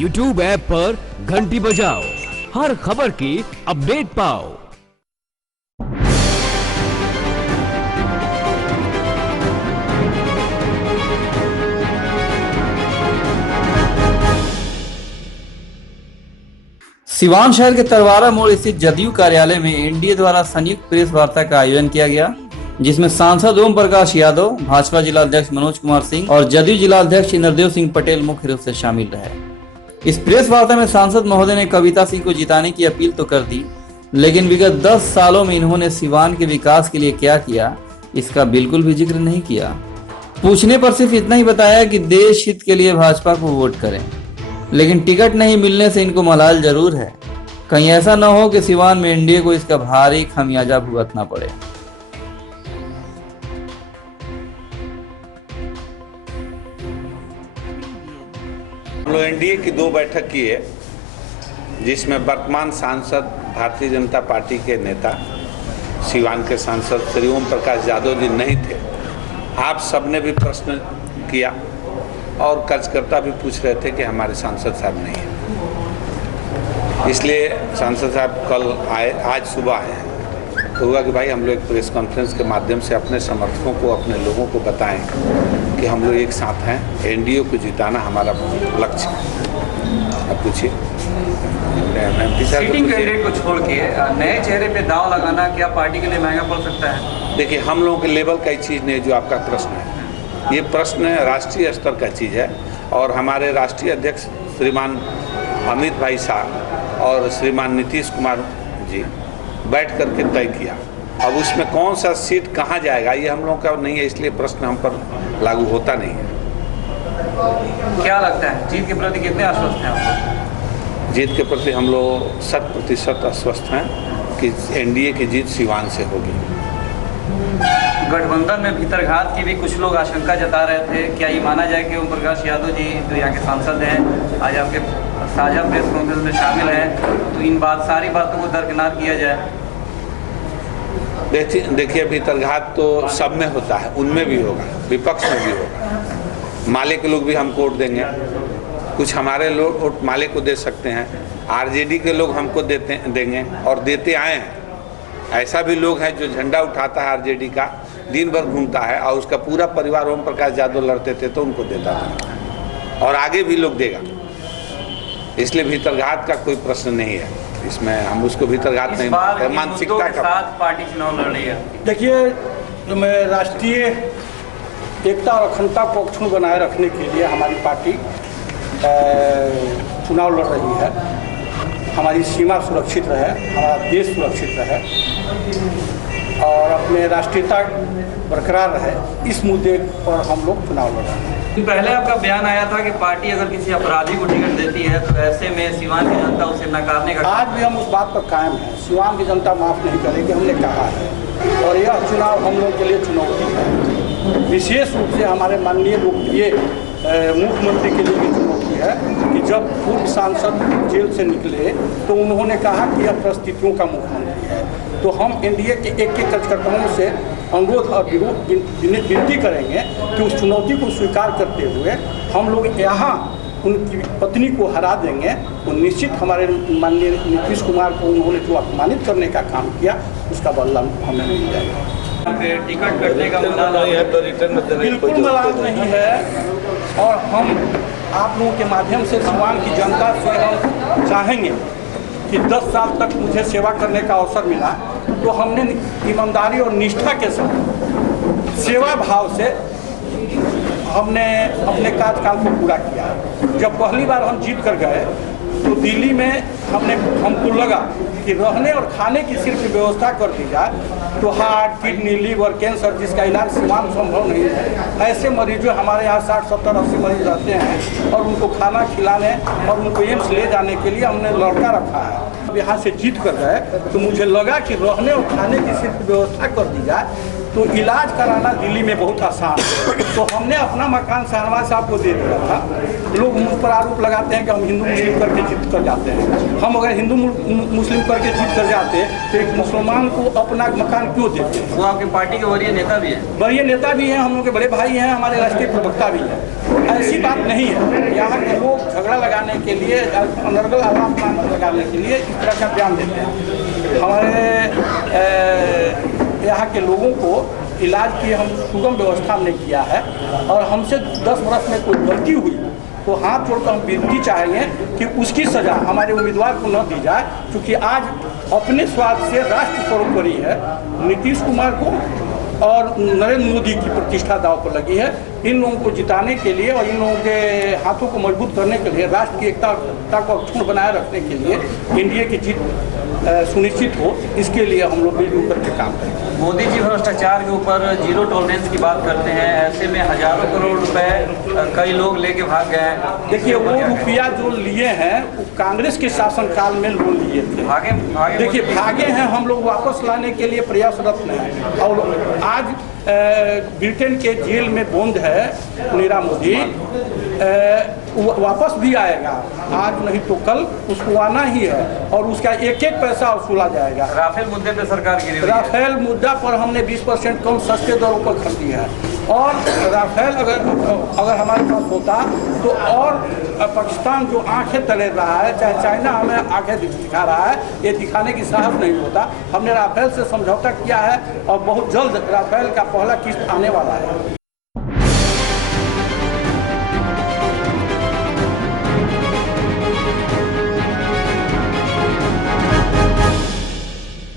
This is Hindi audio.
YouTube ऐप पर घंटी बजाओ, हर खबर की अपडेट पाओ। सिवान शहर के तरवारा मोड़ स्थित जदयू कार्यालय में एनडीए द्वारा संयुक्त प्रेस वार्ता का आयोजन किया गया, जिसमें सांसद ओम प्रकाश यादव, भाजपा जिला अध्यक्ष मनोज कुमार सिंह और जदयू जिला अध्यक्ष इंद्रदेव सिंह पटेल मुख्य रूप से शामिल रहे। इस प्रेस वार्ता में सांसद महोदय ने कविता सिंह को जिताने की अपील तो कर दी, लेकिन विगत 10 सालों में इन्होंने सिवान के विकास के लिए क्या किया, इसका बिल्कुल भी जिक्र नहीं किया। पूछने पर सिर्फ इतना ही बताया कि देश हित के लिए भाजपा को वोट करें, लेकिन टिकट नहीं मिलने से इनको मलाल जरूर है। कहीं ऐसा न हो कि सिवान में एनडीए को इसका भारी खमियाजा भुगतना पड़े। हम लोग एनडीए की 2 बैठक की है, जिसमें वर्तमान सांसद भारतीय जनता पार्टी के नेता सिवान के सांसद श्री ओम प्रकाश यादव जी नहीं थे। आप सबने भी प्रश्न किया और कार्यकर्ता भी पूछ रहे थे कि हमारे सांसद साहब नहीं है, इसलिए सांसद साहब कल आए, आज सुबह आए हैं। तो हुआ कि भाई हम लोग एक प्रेस कॉन्फ्रेंस के माध्यम से अपने समर्थकों को, अपने लोगों को बताएं कि हम लोग एक साथ हैं, एनडीए को जिताना हमारा लक्ष्य है। अब पूछिए। सीटिंग कैंडिडेट को छोड़ के नए चेहरे पे दांव लगाना क्या पार्टी के लिए महंगा पड़ सकता है? देखिए, हम लोगों के लेवल का चीज़ नहीं है जो आपका प्रश्न है। ये प्रश्न राष्ट्रीय स्तर का चीज़ है और हमारे राष्ट्रीय अध्यक्ष श्रीमान अमित भाई शाह और श्रीमान नीतीश कुमार जी बैठ करके तय किया। अब उसमें कौन सा सीट कहाँ जाएगा ये हम लोगों का नहीं है, इसलिए प्रश्न हम पर लागू होता नहीं है। क्या लगता है जीत के प्रति कितने आश्वस्त हैं आप? जीत के प्रति हम लोग 100% आश्वस्त हैं कि एनडीए की जीत सिवान से होगी। गठबंधन में भीतरघात की भी कुछ लोग आशंका जता रहे थे, क्या ये माना जाए कि ओम प्रकाश यादव जी जो यहाँ के सांसद हैं, आज आपके साझा प्रेस कॉन्फ्रेंस में शामिल हैं, तो इन सारी बातों को दरकिनार किया जाए? देखिए, भीतरघात तो सब में होता है, उनमें भी होगा, विपक्ष में भी होगा। माले के लोग भी हमको वोट देंगे, कुछ हमारे लोग वोट माले को दे सकते हैं, आरजेडी के लोग हमको देंगे और देते आए हैं। ऐसा भी लोग हैं जो झंडा उठाता है आरजेडी का, दिन भर घूमता है और उसका पूरा परिवार ओम प्रकाश यादव लड़ते थे तो उनको देता था और आगे भी लोग देगा। इसलिए भीतरघात का कोई प्रश्न नहीं है, इसमें हम उसको भीतरघात नहीं, मानसिकता का साथ पार्टी चुनाव लड़ रही है। देखिए, मैं राष्ट्रीय एकता और अखंडता को अक्षुण्ण बनाए रखने के लिए हमारी पार्टी चुनाव लड़ रही है। हमारी सीमा सुरक्षित रहे, हमारा देश सुरक्षित रहे और अपने राष्ट्रीयता बरकरार रहे, इस मुद्दे पर हम लोग चुनाव लड़ रहे हैं। पहले आपका बयान आया था कि पार्टी अगर किसी अपराधी को टिकट देती है तो ऐसे में सिवान की जनता उसे नकारने का, आज भी हम उस बात पर कायम हैं। सिवान की जनता माफ़ नहीं करेगी, हमने कहा है। और यह चुनाव हम लोग के लिए चुनौती है, विशेष रूप से हमारे माननीय लोकप्रिय मुख्यमंत्री के लिए भी चुनौती है कि जब पूर्व सांसद जेल से निकले तो उन्होंने कहा कि यह परिस्थितियों का मुख्यमंत्री है। तो हम एनडीए के एक कार्यकर्ताओं से अनुरोध और विनती करेंगे कि उस चुनौती को स्वीकार करते हुए हम लोग यहाँ उनकी पत्नी को हरा देंगे। तो निश्चित हमारे माननीय नीतीश कुमार को उन्होंने जो अपमानित करने का काम किया उसका बदला हमें मिल जाएगा। टिकट कटने का बिल्कुल मलाल नहीं है और हम आप लोगों के माध्यम से सिवान की जनता से हम चाहेंगे कि 10 साल तक मुझे सेवा करने का अवसर मिला तो हमने ईमानदारी और निष्ठा के साथ सेवा भाव से हमने अपने कार्यकाल को पूरा किया। जब पहली बार हम जीत कर गए तो दिल्ली में हमको लगा कि रहने और खाने की सिर्फ व्यवस्था कर दी जाए तो हार्ट, किडनी, लीवर, कैंसर जिसका इलाज सिवान संभव नहीं है, ऐसे मरीजों हमारे यहाँ 60, 70, 80 मरीज रहते हैं और उनको खाना खिलाने और उनको एम्स ले जाने के लिए हमने लड़का रखा है। अब यहाँ से जीत कर गए तो मुझे लगा कि रहने और खाने की सिर्फ व्यवस्था कर दी जाए तो इलाज कराना दिल्ली में बहुत आसान है। तो हमने अपना मकान शहनवाज साहब को दे दिया था। लोग मुझ पर आरोप लगाते हैं कि हम हिंदू मुस्लिम करके जीत कर जाते हैं। हम अगर हिंदू मुस्लिम करके जीत कर जाते तो एक मुसलमान को अपना मकान क्यों देते? वो आपकी पार्टी के वरीय नेता भी है? वरीय नेता भी हैं, हम लोग के बड़े भाई हैं, हमारे राष्ट्रीय प्रवक्ता भी हैं। ऐसी बात नहीं है। यहाँ के लोग झगड़ा लगाने के लिए, अनर्गल आलाप लगाने के लिए इस तरह का बयान देते हैं। हमारे यहाँ के लोगों को इलाज की हम सुगम व्यवस्था हमने किया है, और हमसे 10 वर्ष में कोई गलती हुई तो हाथ जोड़कर हम विनती चाहेंगे कि उसकी सजा हमारे उम्मीदवार को न दी जाए, क्योंकि आज अपने स्वार्थ से राष्ट्र सर्वोपरि है। नीतीश कुमार को और नरेंद्र मोदी की प्रतिष्ठा दांव पर लगी है। इन लोगों को जिताने के लिए और इन लोगों के हाथों को मजबूत करने के लिए, राष्ट्र की एकता को अक्षुण्ण बनाए रखने के लिए एनडीए की जीत सुनिश्चित हो, इसके लिए हम लोग मिलजुल करके काम करेंगे। मोदी जी भ्रष्टाचार के ऊपर जीरो टॉलरेंस की बात करते हैं, ऐसे में हजारों करोड़ रुपए कई लोग लेके भाग गए हैं। देखिए, वो रुपया जो लिए हैं वो कांग्रेस के शासनकाल में लोन लिए थे। भागे देखिए, भागे हैं, हम लोग वापस लाने के लिए प्रयासरत हैं। और आज ब्रिटेन के जेल में बंद है नीरव मोदी, वापस भी आएगा, आज नहीं तो कल उसको आना ही है, और उसका एक एक पैसा वसूला जाएगा। राफेल मुद्दे पे सरकार गिरी हुई है। राफेल मुद्दा पर हमने 20% कम सस्ते दरों पर खरीदी है, और राफेल अगर हमारे पास होता तो, और पाकिस्तान जो आंखें तले रहा है, चाहे चाइना हमें आंखें दिखा रहा है, ये दिखाने की साहस नहीं होता। हमने राफेल से समझौता किया है, और बहुत जल्द राफेल का पहला किस्त आने वाला है।